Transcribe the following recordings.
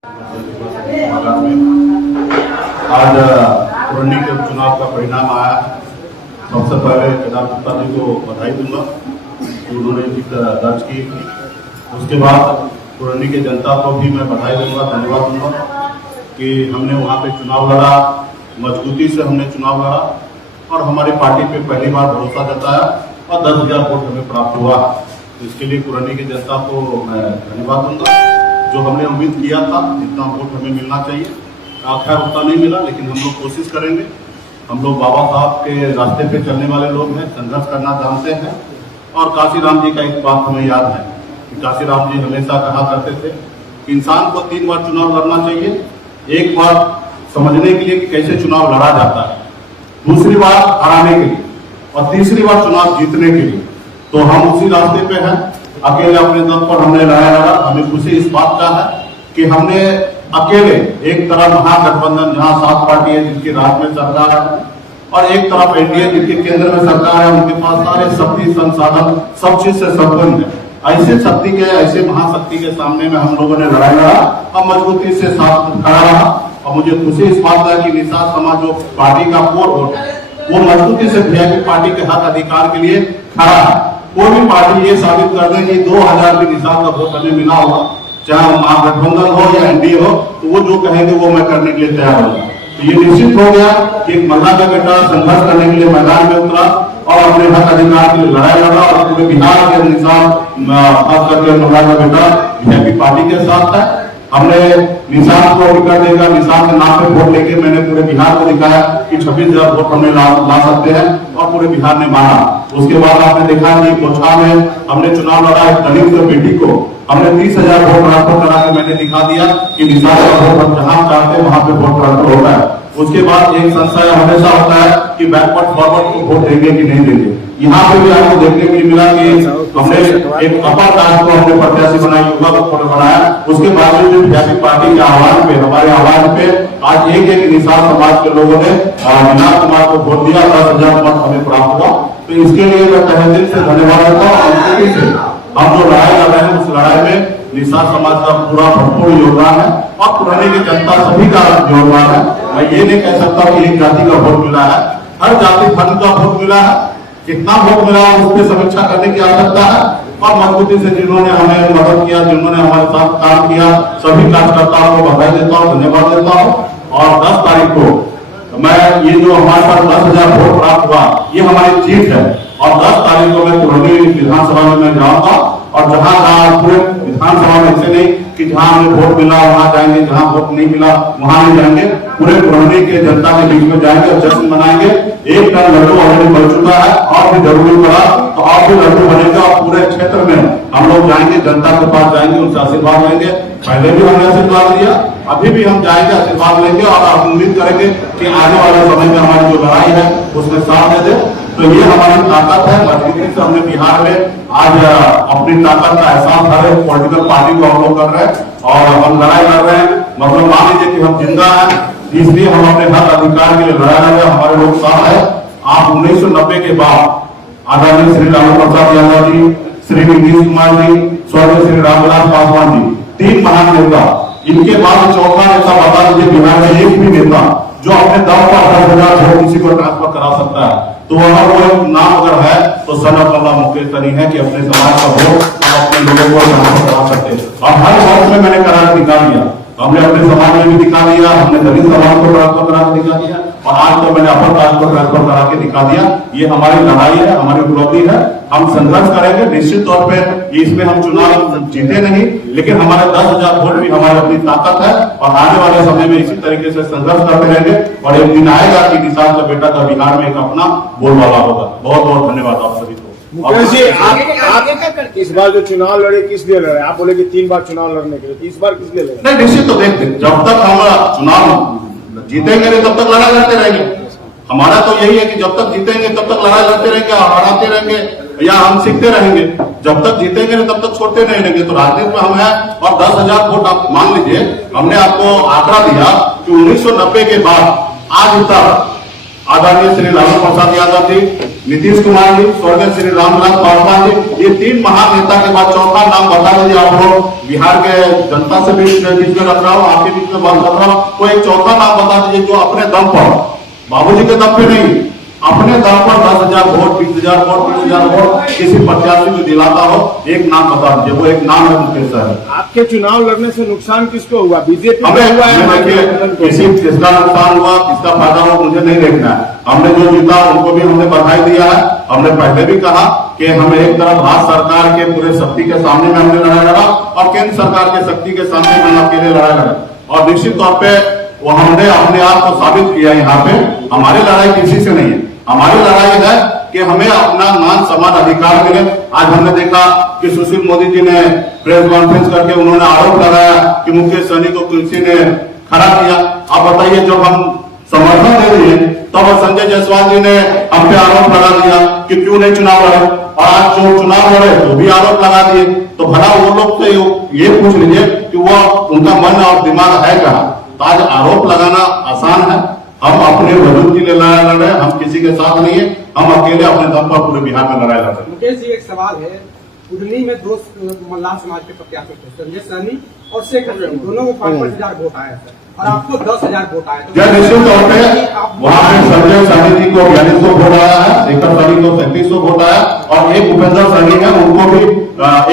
आज कुरनी के चुनाव का परिणाम आया। सबसे पहले केदार गुप्ता जी को बधाई दूंगा कि उन्होंने जीत दर्ज की। उसके बाद कुरनी की जनता को भी मैं बधाई दूंगा, धन्यवाद दूंगा कि हमने वहाँ पे चुनाव लड़ा, मजबूती से हमने चुनाव लड़ा और हमारी पार्टी पे पहली बार भरोसा जताया और 10,000 वोट हमें प्राप्त हुआ। तो इसके लिए कुरनी की जनता को मैं धन्यवाद दूंगा। जो हमने उम्मीद किया था जितना वोट हमें मिलना चाहिए, आखिर उतना नहीं मिला, लेकिन हम लोग कोशिश करेंगे। हम लोग बाबा साहब के रास्ते पे चलने वाले लोग हैं, संघर्ष करना जानते हैं। और काशीराम जी का एक बात हमें याद है कि काशीराम जी हमेशा कहा करते थे कि इंसान को 3 बार चुनाव लड़ना चाहिए। एक बार समझने के लिए कि कैसे चुनाव लड़ा जाता है, दूसरी बार हराने के लिए और तीसरी बार चुनाव जीतने के लिए। तो हम उसी रास्ते पे हैं। अकेले अपने दम पर हमने लड़ा। हमें खुशी इस बात का है कि हमने अकेले एक तरफ महागठबंधन जहां 7 पार्टी है जिनकी राज्य में सरकार है और एक तरफ एनडीए जिनके केंद्र में सरकार है, उनके पास सारे शक्ति संसाधन सब चीज से संपन्न है। ऐसे शक्ति के, ऐसे महाशक्ति के सामने में हम लोगों ने लड़ाई लड़ा और मजबूती से साथ खड़ा रहा। और मुझे खुशी इस बात है कि निषाद समाज जो पार्टी का कोर वोट है वो मजबूती से वीआईपी पार्टी के हक अधिकार के लिए खड़ा है। कोई भी पार्टी ये साबित कर दे कि 2000 भी निषाद का वोट हमें मिला होगा, चाहे महागठबंधन हो या एनडीए हो, तो वो जो कहेंगे वो मैं करने के लिए तैयार हूँ। तो ये निश्चित हो गया कि एक महिला का बेटा संघर्ष करने के लिए मैदान में उतरा और अपने हक अधिकार के लिए लड़ाई लड़ा और पूरे बिहार के निषाद खास करके महिला का बेटा वीआईपी पार्टी के साथ है। हमने निषाद को टिकट देकर निषाद के नाम पे वोट लेके मैंने पूरे बिहार को दिखाया कि 26,000 वोट हमने ला सकते हैं और पूरे बिहार ने माना। उसके बाद आपने देखा कि कोछा में हमने चुनाव लड़ा, एक दलित बेटी को हमने 30,000 वोट ट्रांसफर करा के मैंने दिखा दिया कि निषाद का वोट जहां चाहते हैं वहां पे वोट ट्रांसफर होता है। उसके बाद एक संशय हमेशा होता है कि बैकवर्ड फॉरवर्ड को वोट देंगे कि नहीं देंगे। यहाँ पे भी आपको देखने को मिला कि हमने एक अपर कास्ट को हमने प्रत्याशी बनाया, युवा को बनाया। उसके बावजूद भी वीआईपी पार्टी के आह्वान पे, हमारे आह्वान पे आज एक निषाद समाज के लोगों ने विनाश कुमार को वोट दिया, 10,000 मत हमें प्राप्त हुआ। तो इसके लिए मैं तहे दिल से धन्यवाद देता हूँ। हम जो लड़ाई लड़ रहे हैं उस लड़ाई में निषाद समाज का पूरा भरपूर योगदान है और पुराने की जनता सभी का योगदान है। मैं ये नहीं कह सकता कि एक जाति का वोट मिला है, हर जाति धर्म का वोट मिला है। कितना वोट मिला है उस पर समीक्षा करने की आवश्यकता है और मजबूती से जिन्होंने हमें मदद किया, जिन्होंने हमारे साथ काम किया, सभी कार्यकर्ताओं को बधाई देता हूँ, धन्यवाद देता हूँ। और 10 तारीख को मैं ये जो हमारे पास 10,000 वोट प्राप्त हुआ ये हमारी जीत है और 10 तारीख को मैं कुरनी विधानसभा में मैं जाऊंगा और जहां पूरे विधानसभा में ऐसे नहीं कि जहां हमें वोट मिला वहां जाएंगे, जहां वोट नहीं मिला वहां नहीं जाएंगे। पूरे कुरनी के जनता के बीच में जाएंगे और जश्न मनाएंगे। 1 टन लड्डू ऑलरेडी बन चुका है और भी जरूरी पड़ा तो और भी लड्डू बनेगा और पूरे क्षेत्र में हम लोग जाएंगे, जनता के पास जाएंगे, उनसे आशीर्वाद लेंगे। पहले भी हमने आशीर्वाद लिया, अभी भी हम जाएंगे, आशीर्वाद लेंगे और हम उम्मीद करेंगे कि आने वाले समय में हमारी जो लड़ाई है उसमें साथ दे दे। तो ये हमारी ताकत है। मजबूती से हमने बिहार में आज अपनी ताकत का एहसास हर एक पॉलिटिकल पार्टी को हम लोग कर रहे हैं और हम लड़ाई लड़ रहे हैं। मतलब मान लीजिए कि हम जिंदा हैं, इसलिए हम अपने हक अधिकार के लिए लड़ा रहे हैं। हमारे लोग साथ है। आप 1990 के बाद आदरणीय श्री लालू प्रसाद यादव जी, श्री नीतीश कुमार जी, स्वर्गीय श्री रामविलास पासवान जी, 3 महान नेता। इनके बाद चौथा नेता बता दीजिए बिहार में एक भी नेता जो अपने दम पर 10,000 वोट किसी को ट्रांसफर करा सकता है। तो अगर वो नाम अगर है तो सनत अल्लाह मुकेश नहीं है कि अपने समाज का वोट अपने लोगों को ट्रांसफर करा सकते। और हर वक्त में मैंने करा दिखा दिया, हमने अपने समाज में भी दिखा दिया, हमने दलित समाज को ट्रांसफर करा के दिखा दिया और आज तो मैंने अपर कास्ट को ट्रांसफर करा के दिखा दिया। ये हमारी लड़ाई है, हमारी उपलब्धि है। हम संघर्ष करेंगे निश्चित तौर पे। इसमें हम चुनाव जीते नहीं, लेकिन हमारे 10,000 वोट भी हमारी अपनी ताकत है और आने वाले समय में इसी तरीके से संघर्ष करते रहेंगे और एक दिन आएगा कि निषाद का बेटा का बिहार में एक अपना बोलबाला होगा। बहुत बहुत धन्यवाद आप सभी को। मुकेश जी, आप इस बार जो चुनाव लड़े किस लिए लड़े? आप बोले कि 3 बार चुनाव लड़ने के लिए, इस बार किस लिए लड़े? नहीं, निश्चित तो देखते जब तक हम चुनाव जीतेंगे नहीं तब तक लड़ाई लड़ते रहेंगे। हमारा तो यही है कि जब तक जीतेंगे तब तक लड़ाई लड़ते रहेंगे और हराते रहेंगे या हम सीखते रहेंगे। जब तक जीतेंगे नहीं तब तक छोड़ते नहीं रहेंगे। तो राजनीति में हम हैं और 10,000 वोट आप मान लीजिए। हमने आपको आंकड़ा दिया कि 1990 के बाद आज तक आदरणीय श्री लालू प्रसाद यादव जी, नीतीश कुमार जी, स्वर्गीय श्री रामविलास पासवान जी, ये तीन महान नेता के बाद चौथा नाम बता दीजिए। आप लोग बिहार के जनता से भी बीच में रख रहा हूँ, आपके बीच में बात कर रहा हूँ, कोई एक चौथा नाम बता दीजिए जो अपने दम पर, बाबूजी के दम पे नहीं, अपने दम पर 10,000 वोट, 20,000 वोट, 30,000 वोट किसी प्रत्याशी को दिलाता हो। एक नाम बता दीजिए, वो एक नाम है मुकेश सहनी। आपके चुनाव लड़ने से नुकसान किसको हुआ? बीजेपी को हमें हुआ है? देखिए, किसका नुकसान हुआ, किसका फायदा हुआ, मुझे नहीं देखना है। हमने जो जीता उनको भी हमने बधाई दिया है। हमने पहले भी कहा कि हम एक तरफ भारत सरकार के पूरे शक्ति के सामने में हमने लड़ाई लड़ा और केंद्र सरकार के शक्ति के सामने में हम अकेले लड़ाई लड़ा, और निश्चित तौर पे वो हमने अपने आप को साबित किया। यहाँ पे हमारी लड़ाई किसी से नहीं है, हमारी लड़ाई है कि हमें अपना मान सम्मान अधिकार मिले। आज हमने देखा कि सुशील मोदी जी ने प्रेस कॉन्फ्रेंस करके उन्होंने आरोप लगाया कि मुकेश सहनी को किसी ने खड़ा किया। आप बताइए, जब हम समर्थन दे दिए तब संजय जायसवाल जी ने हम पे आरोप लगा दिया कि क्यों नहीं चुनाव लड़े, और आज जो चुनाव लड़े तो भी आरोप लगा दिए। तो भला वो लोग से ये पूछ लीजिए कि वो उनका मन और दिमाग है कहाँ। तो आज आरोप लगाना आसान है, हम अपने वजूद के लिए लड़ाई लड़ रहे हैं, हम किसी के साथ नहीं है, हम अकेले अपने दम पर पूरे बिहार में लड़ाई लड़ रहे हैं। मुकेश जी, एक सवाल है, कुडनी में दो मल्लाह समाज के प्रत्याशी थे, संजय सहनी और शेख हसीना, दोनों को 5,000 वोट आया है और आपको 10,000 वोट आए। जब निश्चित तौर पे वहाँ पे संजय सहनी जी को 4200 वोट आया है, शेखर सहनी को 3700 वोट आया, और एक भूपेंद्र सहनी है उनको भी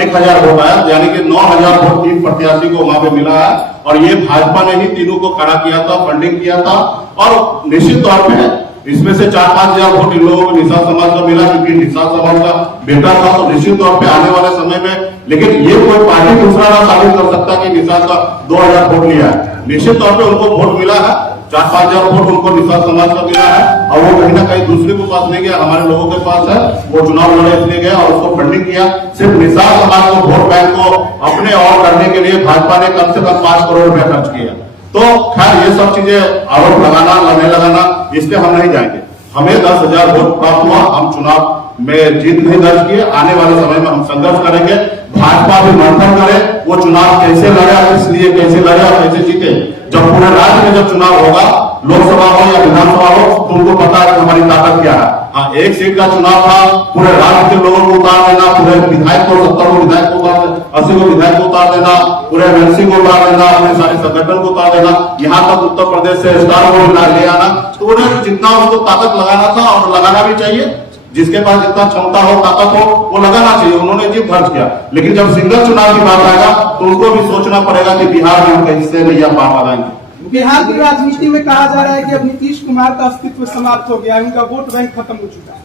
1,000 वोट आया, यानी कि 9,000 वोट तीन प्रत्याशी को वहाँ पे मिला है। और ये भाजपा ने ही तीनों को खड़ा किया था, फंडिंग किया था, और निश्चित तौर पे इसमें से 4-5 हजार वोट इन लोगों को निषाद समाज का मिला, क्योंकि निषाद समाज का बेटा था। तो निश्चित तौर पे आने वाले समय में, लेकिन ये कोई पार्टी दूसरा ना साबित कर सकता कि निषाद का 2,000 वोट लिया है। निश्चित तौर पे उनको वोट मिला है, 4-5 हजार वोट उनको निषाद समाज का मिला है, और वो कहीं ना कहीं दूसरे के पास नहीं गया, हमारे लोगों के पास है। वो चुनाव लड़े इसलिए गया और उसको फंडिंग किया। सिर्फ निषाद समाज को वोट बैंक को अपने और करने के लिए भाजपा ने कम से कम 5 करोड़ रुपया खर्च किया। तो खैर, ये सब चीजें आरोप लगाना, लड़ने लगाना, इससे हम नहीं जाएंगे। हमें 10,000 वोट प्राप्त हुआ, हम चुनाव में जीत नहीं दर्ज किए। आने वाले समय में हम संघर्ष करेंगे, भाजपा भी मंथन करे वो चुनाव कैसे लड़ा, इसलिए कैसे लड़े और कैसे जीते। जब पूरे राज्य में जब चुनाव होगा, लोकसभा हो या विधानसभा हो, तो उनको पता है कि हमारी ताकत क्या है। हाँ, एक सीट का चुनाव था, पूरे राज्य के लोगों को उतार देना, पूरे विधायक को 70 विधायक को उतार देना, 80 विधायक को उतार देना, पूरे एमएलसी को उतार देना, अपने सारे संगठन को उतार देना, यहाँ तक उत्तर प्रदेश से स्टार को ले आना। तो उन्हें जितना उनको ताकत लगाना था और लगाना भी चाहिए, जिसके पास जितना क्षमता हो, ताकत हो, वो लगाना चाहिए। उन्होंने जीत दर्ज किया, लेकिन जब सिंगल चुनाव की बात आएगा तो उनको भी सोचना पड़ेगा कि बिहार में हम कैसे नैया पार लगाएंगे। बिहार की राजनीति में कहा जा रहा है कि अब नीतीश कुमार का अस्तित्व समाप्त हो गया है, उनका वोट बैंक खत्म हो चुका है।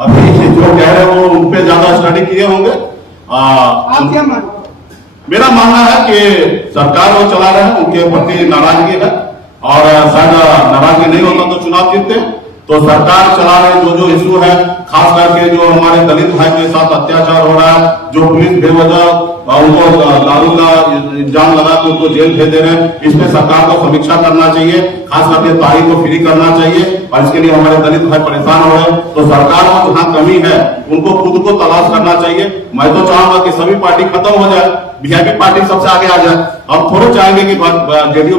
अभी जो कह रहे हैं वो उन पे ज्यादा स्टडी किए होंगे। आप क्या मानते हैं? मेरा मानना है कि सरकार वो चला रहे हैं, उनके प्रति नाराजगी है, और शायद नाराजगी नहीं होता तो चुनाव जीतते। तो सरकार चला रहे जो इशू है, खास करके जो हमारे दलित भाई के साथ अत्याचार हो रहा है, जो पुलिस बेवजह उनको लालू का इल्जाम लगा के उनको जेल भेज दे रहे हैं, इस पे सरकार को समीक्षा करना चाहिए। खास करके तारीख को फ्री करना चाहिए, और इसके लिए हमारे दलित भाई परेशान हो रहे हैं। तो सरकार को जहाँ कमी है उनको खुद को तलाश करना चाहिए। मैं तो चाहूंगा कि सभी पार्टी खत्म हो जाए, वीआईपी पार्टी सबसे आगे आ जाए। हम थोड़े चाहेंगे कि जेडीयू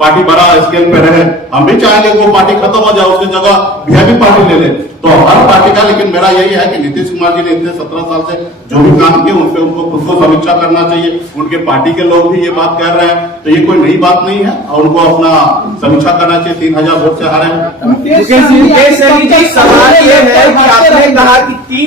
पार्टी बड़ा स्केल पे रहे, हम भी चाहेंगे कि वो पार्टी खत्म हो जाए, उसकी जगह वीआईपी पार्टी ले ले। तो हर पार्टी का, लेकिन मेरा यही है कि नीतीश कुमार जी ने इतने 17 साल से जो भी काम किए उन पे उनको खुद को समीक्षा करना चाहिए। उनके पार्टी के लोग भी ये बात कह रहे हैं, तो ये कोई नई बात नहीं है, और उनको अपना समीक्षा करना चाहिए। 3,000 वोट से हारे हैं। मुकेश सहनी जी, सवाल ये है कि आपने कहा कि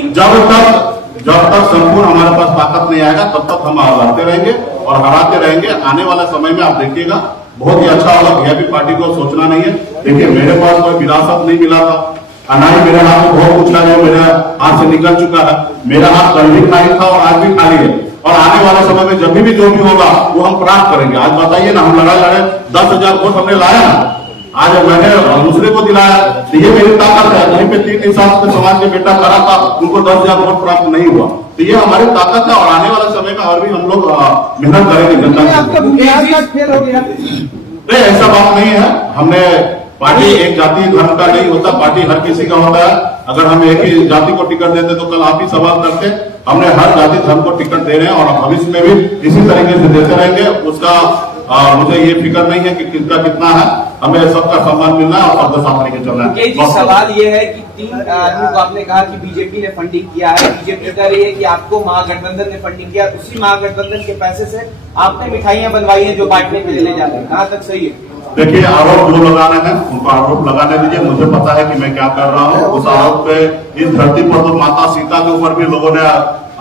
जब तक संपूर्ण हमारे पास ताकत नहीं आएगा तब तक हम लड़ते रहेंगे और हराते रहेंगे। आने वाला समय में आप देखिएगा बहुत ही अच्छा होगा। वीआईपी पार्टी को सोचना नहीं है। देखिए, मेरे पास कोई विरासत नहीं मिला था, ना ही मेरे हाथ में बहुत कुछ है जो मेरे हाथ से निकल चुका है। मेरा हाथ कल भी खाली था और आज भी खाली है, और आने वाले समय में जब भी जो भी होगा वो हम प्राप्त करेंगे। आज बताइए ना, हम लड़ाई लड़े, 10,000 वोट हमने लाया ना, आज मैंने दूसरे को दिलाया, तो ये मेरी ताकत है। वहीं पे 3 इंसान पे समाज के बेटा खड़ा था, उनको 10,000 वोट प्राप्त नहीं हुआ, तो ये हमारी ताकत है। और आने वाले समय में और भी हम लोग मेहनत करेंगे जनता के। नहीं, ऐसा बात नहीं है। हमने पार्टी एक जाति धर्म का नहीं होता, पार्टी हर किसी का होता है। अगर हम एक ही जाति को टिकट देते तो कल आप ही सवाल करते। हमने हर जाति धर्म को टिकट दे रहे हैं और भविष्य में भी इसी तरीके से देते रहेंगे। उसका मुझे ये फिक्र नहीं है कि किसका कितना है। हमें सबका सम्मान मिलना है और सबका साथ लेके चलना है। मुकेश जी, सवाल ये है कि 3 आदमी को आपने कहा कि बीजेपी ने फंडिंग किया है, बीजेपी कह रही है कि आपको महागठबंधन ने फंडिंग किया, उसी महागठबंधन के पैसे से आपने मिठाइयां बनवाई हैं जो बांटने के लिए ले जाते हैं, कहाँ तक सही है? देखिए, आरोप जो लगाने हैं उनको आरोप लगाने दीजिए, मुझे पता है कि मैं क्या कर रहा हूँ। उस आरोप पे इस धरती पर तो माता सीता के ऊपर भी लोगों ने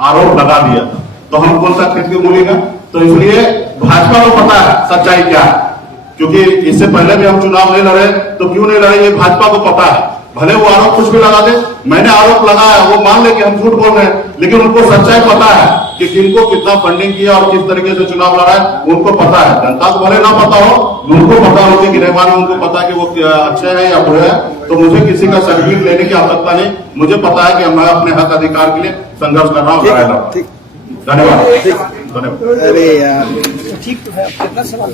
आरोप लगा दिया, तो हम कौन सा खेत की मूली है? तो इसलिए भाजपा को पता है सच्चाई क्या है, क्योंकि इससे पहले भी हम चुनाव नहीं लड़े, तो क्यों नहीं लड़े ये भाजपा को पता है। भले वो आरोप कुछ भी लगा दे, मैंने आरोप लगाया, वो मान ले कि हम झूठ बोल रहे हैं, लेकिन उनको सच्चाई पता है कि किनको कितना फंडिंग किया और किस तरीके से चुनाव लड़ा है, उनको पता है। जनता को भले ना पता हो, उनको पता हो कि गिरेबान में उनको पता है कि वो अच्छे हैं या बुरे हैं। तो मुझे किसी का सर्टिफिकेट लेने की आवश्यकता नहीं, मुझे पता है कि मैं अपने हक अधिकार के लिए संघर्ष कर रहा हूँ, लड़ा रहा हूँ। धन्यवाद। अरे यार ठीक तो है, कितना सवाल